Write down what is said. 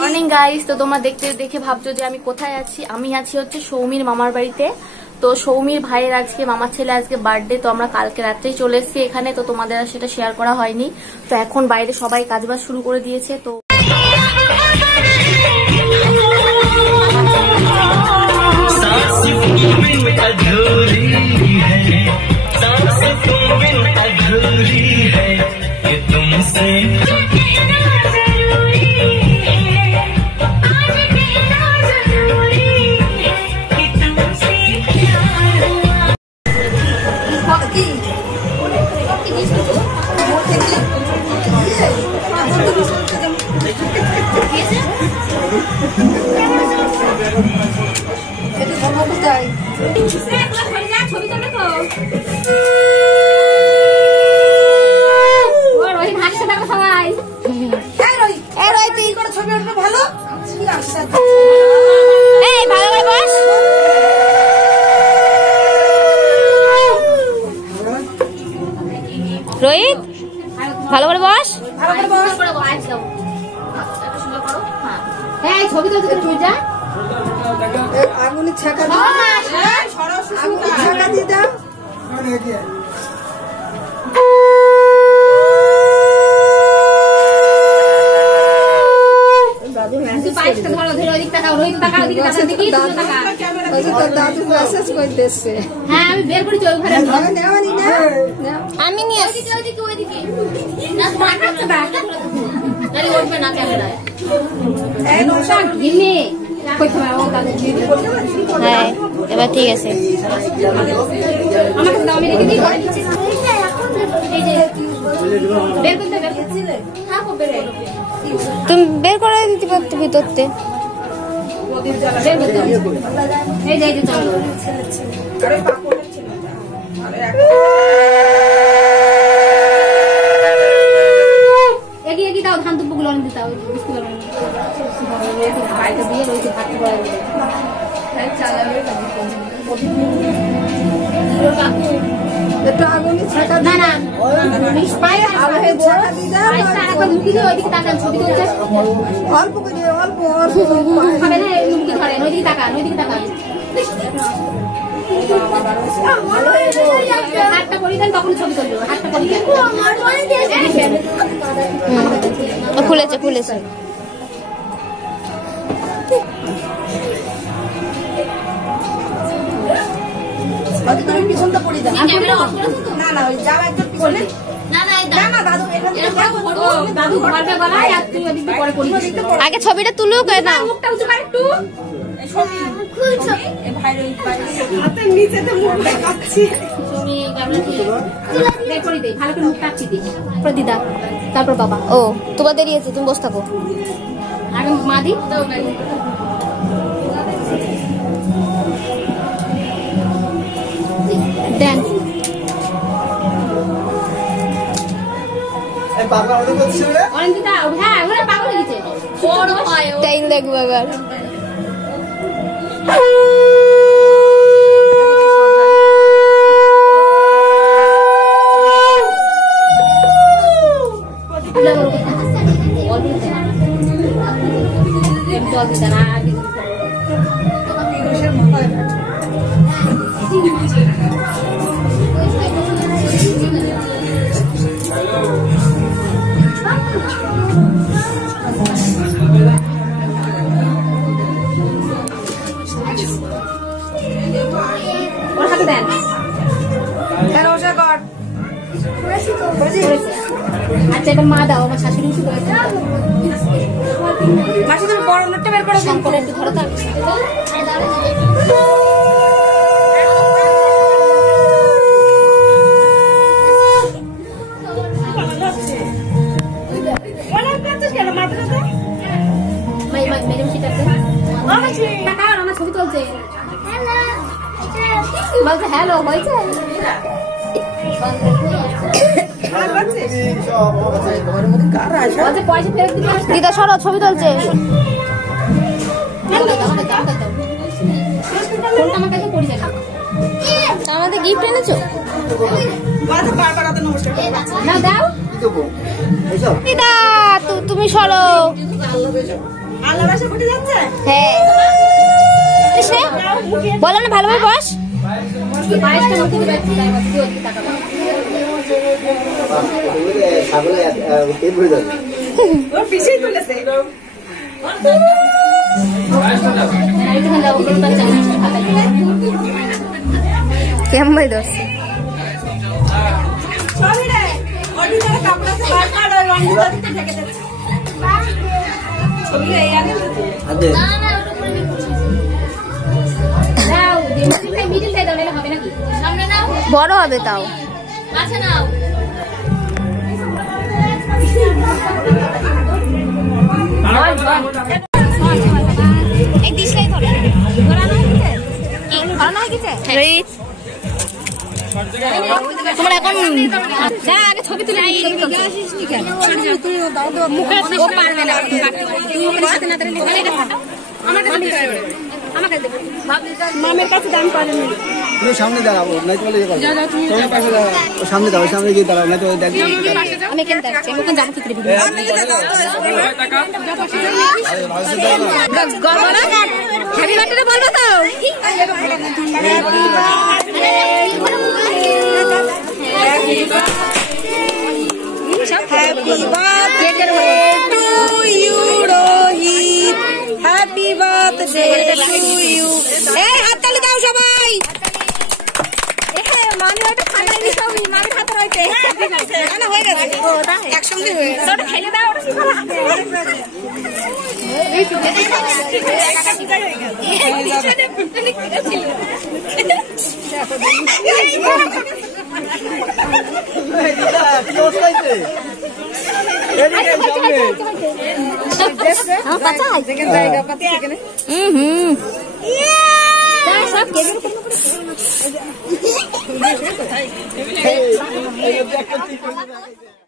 Morning guys, তো তোমরা দেখে ভাবছো যে আমি কোথায় আছি। আমি আছি হচ্ছে সৌমির মামার বাড়িতে। তো সৌমির ভাইয়ের আজকে মামার ছেলে আজকে বার্থডে, তো আমরা কালকে রাত্রেই চলে এসেছি এখানে। তো তোমাদের আর সেটা শেয়ার করা হয়নি। তো এখন বাইরে সবাই কাজবাজ শুরু করে দিয়েছে। তো রোহিত ভালো করে বস, ছবি তুলতে তুই যা। আগুনে ছাকা দিয়ে দাও। হ্যাঁ আমি বের করেছি ওই ঘরে, আমি নিয়ে উঠবে না ক্যামেরায়। হ্যাঁ এবার ঠিক আছে। তুমি বের করে দিতে পারতো ভিতরতে। এগিয়ে দাও, ধান দুপুর গুলো দিতে বুঝতে পারবো একটু আগুনে ছাকা না না অল্প করে অল্প অল্প ধরেন ওইদিকে তাকান, ওইদিকে তাকান। হাতটা করি দেন, তখন ছবি তুলবো। হাতটা করি দেন। খুলেছে খুলেছে। পিছনটা পড়ে যাবে। না না ওই যাও একদম পিছনে। আগে ছবিটা তুলুক না। দিদা তারপর বাবা। ও তোমার দেরি আছে, তুমি বসে থাকো। আগে মা দি দেন। টাইম দেখবো এবার। আচ্ছা এটা মা দাও, আমার শাশুড়ি মাসি তুমি বড় নোটটা বের করো, শঙ্কর একটু ধরো। আমার ছবি তুলছে, বলছে হ্যালো হয়েছে। দিদা সরো, ছবি তুলছে। আমাদের গিফট এনেছো? দাও দিদা তুমি সরো। হ্যাঁ বলো না ভালোভাবে বস। কেমন ধরছে বড় হবে তাও। তোমার এখন আগে ছবি তুলে মামের কাছে দাম পারেন সামনে দাঁড়াবো সামনে দাঁড়াবো সামনে গিয়ে দাঁড়াবো না তো আমি কেন যাচ্ছি আমি যাবো কি করে হ্যাপি বার্থডে বলবো তো Happy birthday to you, Rohit. Happy birthday to you. Hey, হাততালি দাও সবাই। মামি ওটা খানাই নি সবই মামি হাতে রইতে। না হয়ে গেছে। ও তাই একসঙ্গে হয়ে গেছে। ওটা খেলে দাও ওটা খাওয়া। এই তো সব